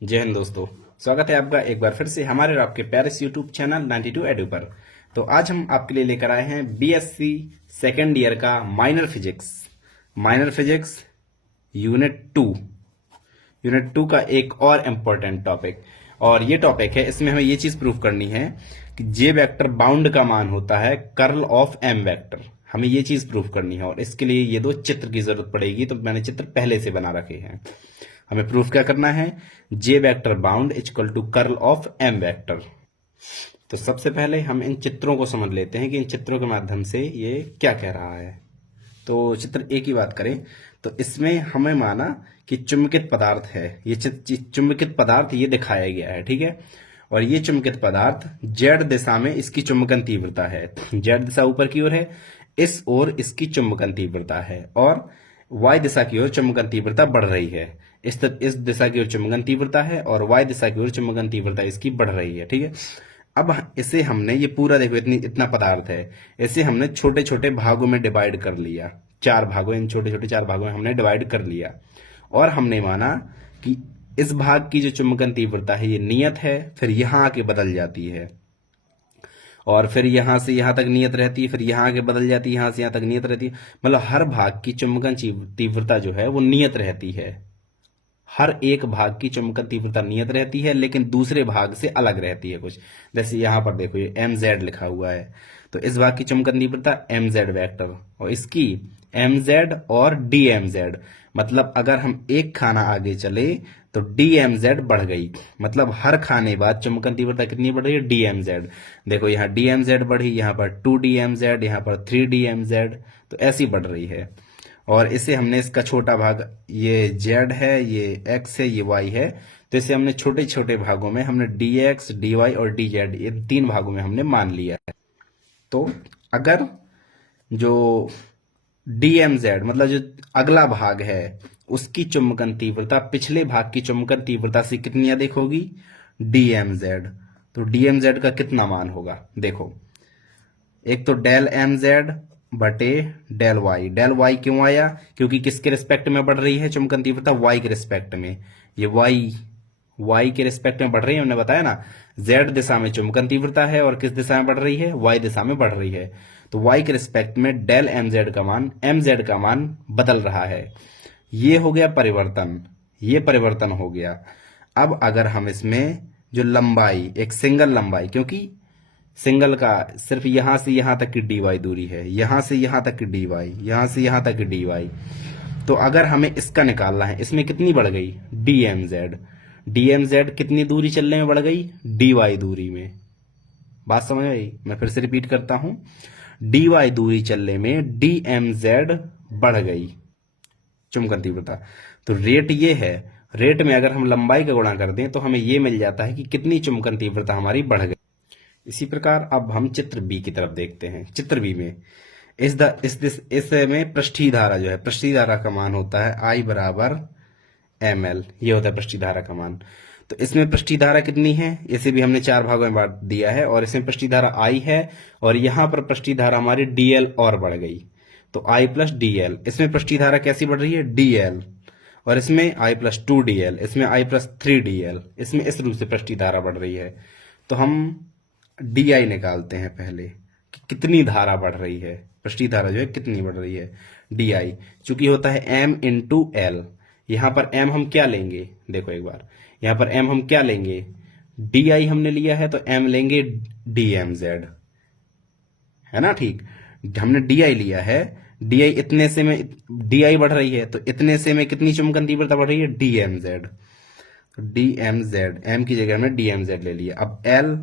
जय हिंद दोस्तों। स्वागत है आपका एक बार फिर से हमारे और आपके प्यारे से यूट्यूब चैनल 92 एडू पर। तो आज हम आपके लिए लेकर आए हैं बीएससी सेकेंड ईयर का माइनर फिजिक्स यूनिट 2 का एक और इम्पोर्टेंट टॉपिक। और ये टॉपिक है, इसमें हमें ये चीज प्रूव करनी है कि जे वेक्टर बाउंड का मान होता है कर्ल ऑफ एम वेक्टर। हमें ये चीज प्रूव करनी है और इसके लिए ये दो चित्र की जरूरत पड़ेगी। तो मैंने चित्र पहले से बना रखे हैं। हमें प्रूफ क्या करना है, J vector bound equal to curl of M vector. तो सबसे पहले हम इन चित्रों को समझ लेते हैं कि इन चित्रों के माध्यम से ये क्या कह रहा है। तो चित्र ए की बात करें तो इसमें हमें माना कि चुंबकित पदार्थ है। ये चुंबकित पदार्थ ये दिखाया गया है, ठीक है। और ये चुंबकित पदार्थ जेड दिशा में इसकी चुंबकन तीव्रता है। जेड दिशा ऊपर की ओर है, इस ओर इसकी चुंबकन तीव्रता है, और वाई दिशा की ओर चुंबकन तीव्रता बढ़ रही है। इस दिशा की ओर चुंबकन तीव्रता है और वाई दिशा की ओर चुंबकन तीव्रता इसकी बढ़ रही है, ठीक है। अब इसे हमने, ये पूरा देखो इतना पदार्थ है, इसे हमने छोटे छोटे भागों में डिवाइड कर लिया। इन छोटे छोटे 4 भागों में हमने डिवाइड कर लिया। और हमने माना कि इस भाग की जो चुंबकन तीव्रता है ये नियत है, फिर यहां आके बदल जाती है, और फिर यहां से यहां तक नियत रहती है, फिर यहां आके बदल जाती है, यहां से यहां तक नियत रहती है। मतलब हर भाग की चुंबकन तीव्रता जो है वो नियत रहती है। हर एक भाग की चुंबकन तीव्रता नियत रहती है, लेकिन दूसरे भाग से अलग रहती है कुछ। जैसे यहां पर देखो ये एम जेड लिखा हुआ है, तो इस भाग की चुंबकन तीव्रता एम जेड वैक्टर, और इसकी एम जेड और डी एम जेड। मतलब अगर हम एक खाना आगे चले तो डी एम जेड बढ़ गई। मतलब हर खाने बाद चुंबकन तीव्रता कितनी बढ़ रही है, डी एम जेड। देखो यहाँ डी एम जेड बढ़ी, यहाँ पर 2 डी एम जेड, यहाँ पर 3 डी एम जेड, तो ऐसी बढ़ रही है। और इसे हमने, इसका छोटा भाग ये जेड है, ये एक्स है, ये वाई है, तो इसे हमने छोटे छोटे भागों में हमने डी एक्स, डी वाई और डी जेड, ये 3 भागों में हमने मान लिया है। तो अगर जो डी एम जेड मतलब जो अगला भाग है उसकी चुंबकन तीव्रता पिछले भाग की चुंबकन तीव्रता से कितनी अधिक होगी, डी एम जेड, तो डी एम जेड का कितना मान होगा। देखो, एक तो डेल एम जेड बटे डेल वाई। डेल वाई क्यों आया, क्योंकि किसके रिस्पेक्ट में बढ़ रही है चुंबकन तीव्रता, वाई के रिस्पेक्ट में। ये वाई के रिस्पेक्ट में बढ़ रही है, हमने बताया ना। जेड दिशा में चुंबकन तीव्रता है और किस दिशा में बढ़ रही है, वाई दिशा में बढ़ रही है। तो वाई के रिस्पेक्ट में डेल एम जेड का मान बदल रहा है। ये हो गया परिवर्तन, ये परिवर्तन हो गया। अब अगर हम इसमें जो लंबाई, एक सिंगल लंबाई, क्योंकि सिंगल का सिर्फ यहां से यहां तक की डी वाई दूरी है, यहां से यहां तक की डी वाई, यहां से यहां तक की डी वाई, तो अगर हमें इसका निकालना है, इसमें कितनी बढ़ गई, D M Z. D M Z कितनी दूरी चलने में बढ़ गई, डी वाई दूरी में। बात समझ आई, मैं फिर से रिपीट करता हूं, डी वाई दूरी चलने में डी एम जेड बढ़ गई चुंबकन तीव्रता। तो रेट ये है, रेट में अगर हम लंबाई का गुणा कर दें तो हमें ये मिल जाता है कि कितनी चुंबकन तीव्रता हमारी बढ़ गई। इसी प्रकार अब हम चित्र बी की तरफ देखते हैं। चित्र बी में इसमें पृष्ठीय धारा जो है, पृष्ठीय धारा का मान होता है आई बराबर एम एल, ये होता है पृष्ठीय धारा का मान। तो इसमें पृष्ठीय धारा कितनी है, इसे भी हमने 4 भागों में बांट दिया है, और इसमें पृष्ठीय धारा आई है, और यहां पर पृष्ठीय धारा हमारी डीएल और बढ़ गई, तो आई प्लस डीएल। इसमें पृष्ठीय धारा कैसी बढ़ रही है, डीएल, और इसमें आई प्लस 2 डीएल, इसमें आई प्लस 3 डीएल, इसमें इस रूप से पृष्ठीय धारा बढ़ रही है। तो हम डी आई निकालते हैं पहले कि कितनी धारा बढ़ रही है, पृष्ठीय धारा जो है कितनी बढ़ रही है, डी आई, चूंकि होता है एम इंटू एल। यहां पर एम हम क्या लेंगे, देखो एक बार, यहां पर एम हम क्या लेंगे, डी आई हमने लिया है, तो एम लेंगे डी एम जेड, है ना। ठीक, हमने डी आई लिया है, डी आई इतने से में डी आई बढ़ रही है, तो इतने से में कितनी चुंबकन तीव्रता बढ़ रही है, D M Z. D M Z, M की जगह हमने डी एम जेड ले लिया। अब एल,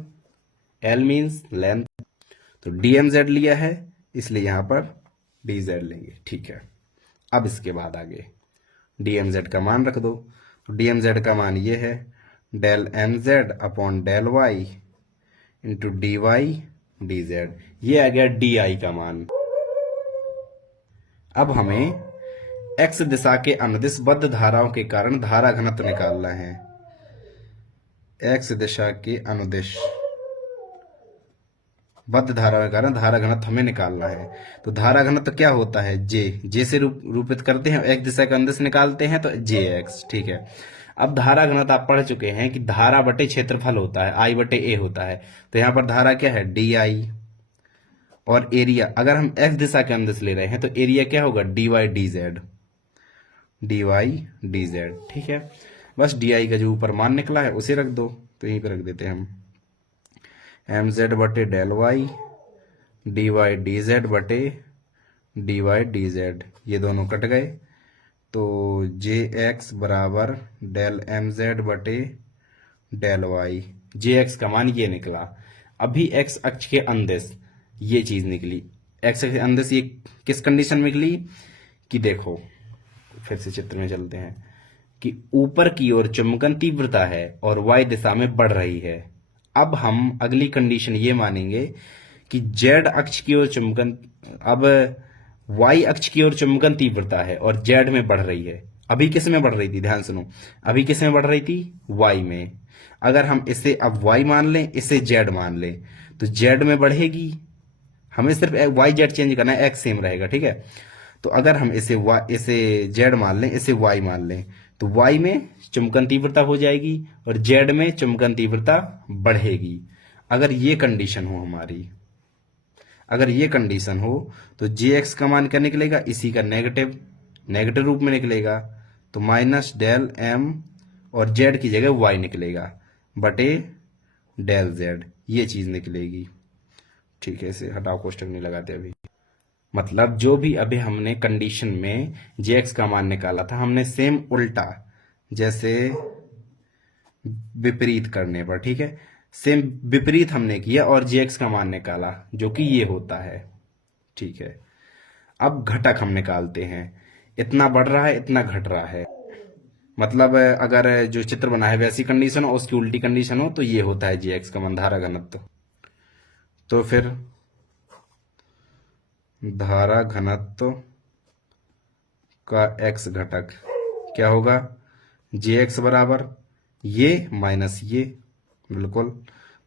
एल मीन्स लेंथ, तो डी एम जेड लिया है, इसलिए यहां पर डी जेड लेंगे, ठीक है। अब इसके बाद आगे डी एम जेड का मान रख दो, तो डी एम जेड का मान ये है del M Z upon del Y into D Y D Z, ये आ गया डी आई का मान। अब हमें एक्स दिशा के अनुदिश बद्ध धाराओं के कारण धारा घनत्व निकालना है। एक्स दिशा के अनुदिश बद्ध धारा के कारण धारा घनत्व हमें निकालना है। तो धारा घनत्व क्या होता है, जे से रूपित करते हैं, एक दिशा का अनुदिश निकालते हैं तो जे एक्स, ठीक है। अब धारा घनत्व आप पढ़ चुके हैं कि धारा बटे क्षेत्रफल होता है, आई बटे ए होता है। तो यहाँ पर धारा क्या है, डी आई, और एरिया अगर हम एक्स दिशा के अंदर से ले रहे हैं तो एरिया क्या होगा, D Y D Z, D Y D Z. ठीक है, बस डी आई का जो ऊपर मान निकला है उसे रख दो, तो यहीं पर रख देते हैं हम, एम जेड बटे del Y D Y D Z बटे डी वाई डी जेड, ये दोनों कट गए। तो जे एक्स बराबर डेल एम जेड बटे डेल वाई, जे एक्स का मान ये निकला। अभी एक्स अक्ष के अंदेश ये चीज निकली, एक्स अक्ष के अंदेश ये किस कंडीशन में निकली कि देखो, फिर से चित्र में चलते हैं कि ऊपर की ओर चुंबकन तीव्रता है और वाई दिशा में बढ़ रही है। अब हम अगली कंडीशन ये मानेंगे कि जेड अक्ष की ओर चुंबकन, अब वाई अक्ष की ओर चुंबकन तीव्रता है और जेड में बढ़ रही है। अभी किस में बढ़ रही थी, ध्यान सुनो, अभी किस में बढ़ रही थी, वाई में। अगर हम इसे अब वाई मान लें, इसे जेड मान लें, तो जेड में बढ़ेगी, हमें सिर्फ वाई जेड चेंज करना है, एक्स सेम रहेगा। ठीक है, तो अगर हम इसे जेड मान लें, इसे वाई मान लें, तो वाई में चुंबकन तीव्रता हो जाएगी और जेड में चुंबकन तीव्रता बढ़ेगी। अगर ये कंडीशन हो हमारी, अगर ये कंडीशन हो तो जे एक्स का मान क्या निकलेगा, इसी का नेगेटिव रूप में निकलेगा, तो माइनस डेल एम और जेड की जगह वाई निकलेगा बटे डेल जेड, ये चीज निकलेगी। ठीक है, इसे हटाओ, कोष्टक नहीं लगाते अभी। मतलब जो भी अभी हमने कंडीशन में जे एक्स का मान निकाला था, हमने सेम उल्टा, जैसे विपरीत करने पर, ठीक है, सेम विपरीत हमने किया और जे एक्स का मान निकाला जो कि ये होता है। ठीक है, अब घटक हम निकालते हैं, इतना बढ़ रहा है इतना घट रहा है, मतलब अगर जो चित्र बना है वैसी कंडीशन हो, उसकी उल्टी कंडीशन हो, तो ये होता है जे एक्स का मान, धारा घनत्व। तो फिर धारा घनत्व का एक्स घटक क्या होगा, जे एक्स बराबर ये माइनस ये, बिल्कुल,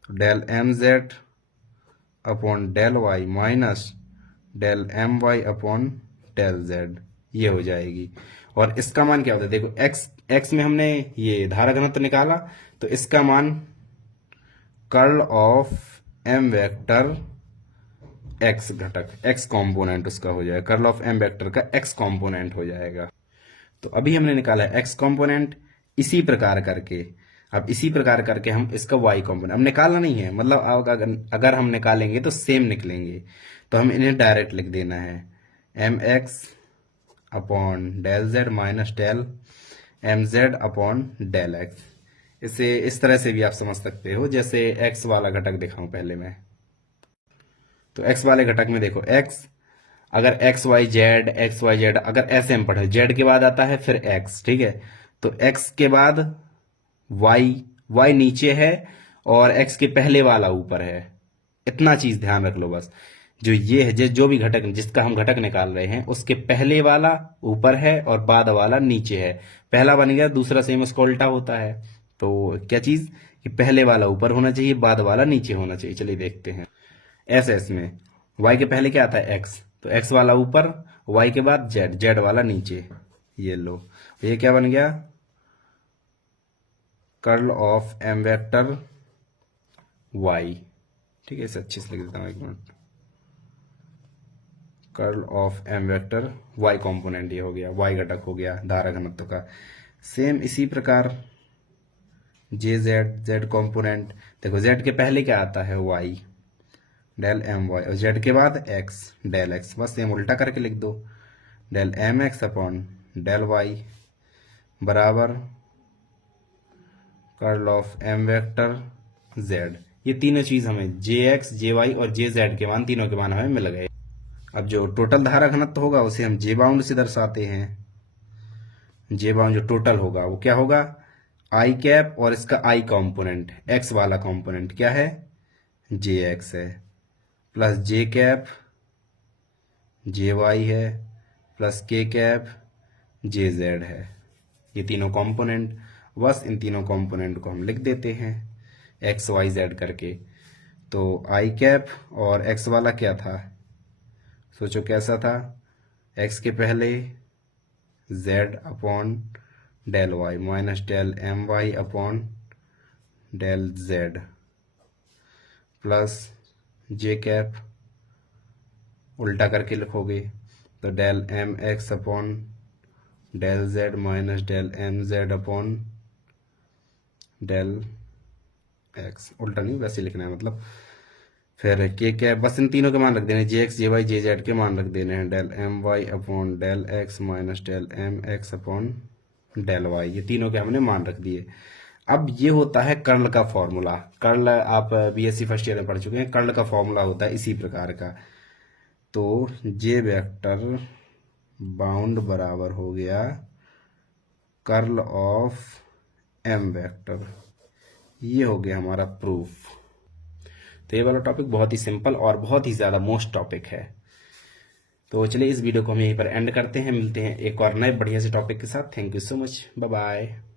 तो del M Z upon del Y minus del M Y upon del Z, ये हो जाएगी। और इसका मान क्या होता है, देखो एक्स में हमने ये धारा घनत्व निकाला, तो इसका मान curl of M vector X घटक, एक्स कॉम्पोनेंट उसका हो जाएगा, कर्ल ऑफ एम वेक्टर का एक्स कॉम्पोनेंट हो जाएगा। तो अभी हमने निकाला है एक्स कॉम्पोनेंट, इसी प्रकार करके, अब इसी प्रकार करके हम इसका वाई कॉम्पोनेंट, अब निकालना नहीं है, मतलब अगर हम निकालेंगे तो सेम निकलेंगे, तो हम इन्हें डायरेक्ट लिख देना है, M X upon del Z minus del M Z upon del X. इसे इस तरह से भी आप समझ सकते हो, जैसे एक्स वाला घटक दिखाऊं पहले मैं, तो एक्स वाले घटक में देखो, एक्स अगर एक्स वाई जेड अगर ऐसे हम पढ़े, जेड के बाद आता है फिर एक्स, ठीक है, तो एक्स के बाद वाई नीचे है और एक्स के पहले वाला ऊपर है, इतना चीज ध्यान रख लो बस। जो ये है, जो भी घटक जिसका हम घटक निकाल रहे हैं, उसके पहले वाला ऊपर है और बाद वाला नीचे है। पहला बन गया, दूसरा सेम उसका उल्टा होता है, तो क्या चीज कि पहले वाला ऊपर होना चाहिए, बाद वाला नीचे होना चाहिए। चलिए देखते हैं, एस में y के पहले क्या आता है x, तो x वाला ऊपर, y के बाद z वाला नीचे, ये लो, ये क्या बन गया, curl of m vector y। ठीक है, इसे अच्छे से लिख देता हूं, एक minute, curl of m vector y component, ये हो गया, y घटक हो गया धारा घनत्व का। सेम इसी प्रकार z कॉम्पोनेंट, देखो z के पहले क्या आता है, y डेल एम वाई, और जेड के बाद एक्स डेल एक्स, बस सेम उल्टा करके लिख दो, del M X upon del Y बराबर curl of M vector Z. ये तीनों चीज हमें जे एक्स जे वाई और जे जेड के मान, तीनों के मान हमें मिल गए। अब जो टोटल धारा घनत्व होगा उसे हम जे बाउंड से दर्शाते हैं। जे बाउंड जो टोटल होगा वो क्या होगा, आई कैप और इसका आई कॉम्पोनेंट, एक्स वाला कॉम्पोनेंट क्या है, जे एक्स है, प्लस जे कैप जे वाई है, प्लस के कैप जे जेड है, ये तीनों कंपोनेंट। बस इन तीनों कंपोनेंट को हम लिख देते हैं एक्स वाई जेड करके। तो आई कैप और एक्स वाला क्या था, सोचो कैसा था, एक्स के पहले Z upon del Y minus del M Y upon del Z plus J cap उल्टा करके लिखोगे तो del M X upon del Z minus del M Z upon del X, उल्टा नहीं वैसे लिखना है मतलब। फिर के कैप बस इन तीनों के मान रख देने, J X J Y J Z के मान रख देने हैं, del M Y upon del X minus del M X upon del Y, ये तीनों के हमने मान रख दिए। अब ये होता है कर्ल का फॉर्मूला। कर्ल आप बीएससी फर्स्ट ईयर में पढ़ चुके हैं, कर्ल का फॉर्मूला होता है इसी प्रकार का। तो जे वेक्टर बाउंड बराबर हो गया कर्ल ऑफ एम वेक्टर, ये हो गया हमारा प्रूफ। तो ये वाला टॉपिक बहुत ही सिंपल और बहुत ही ज़्यादा मोस्ट टॉपिक है। तो चलिए इस वीडियो को हम यहीं पर एंड करते हैं, मिलते हैं एक और नए बढ़िया से टॉपिक के साथ। Thank you so much, bye bye.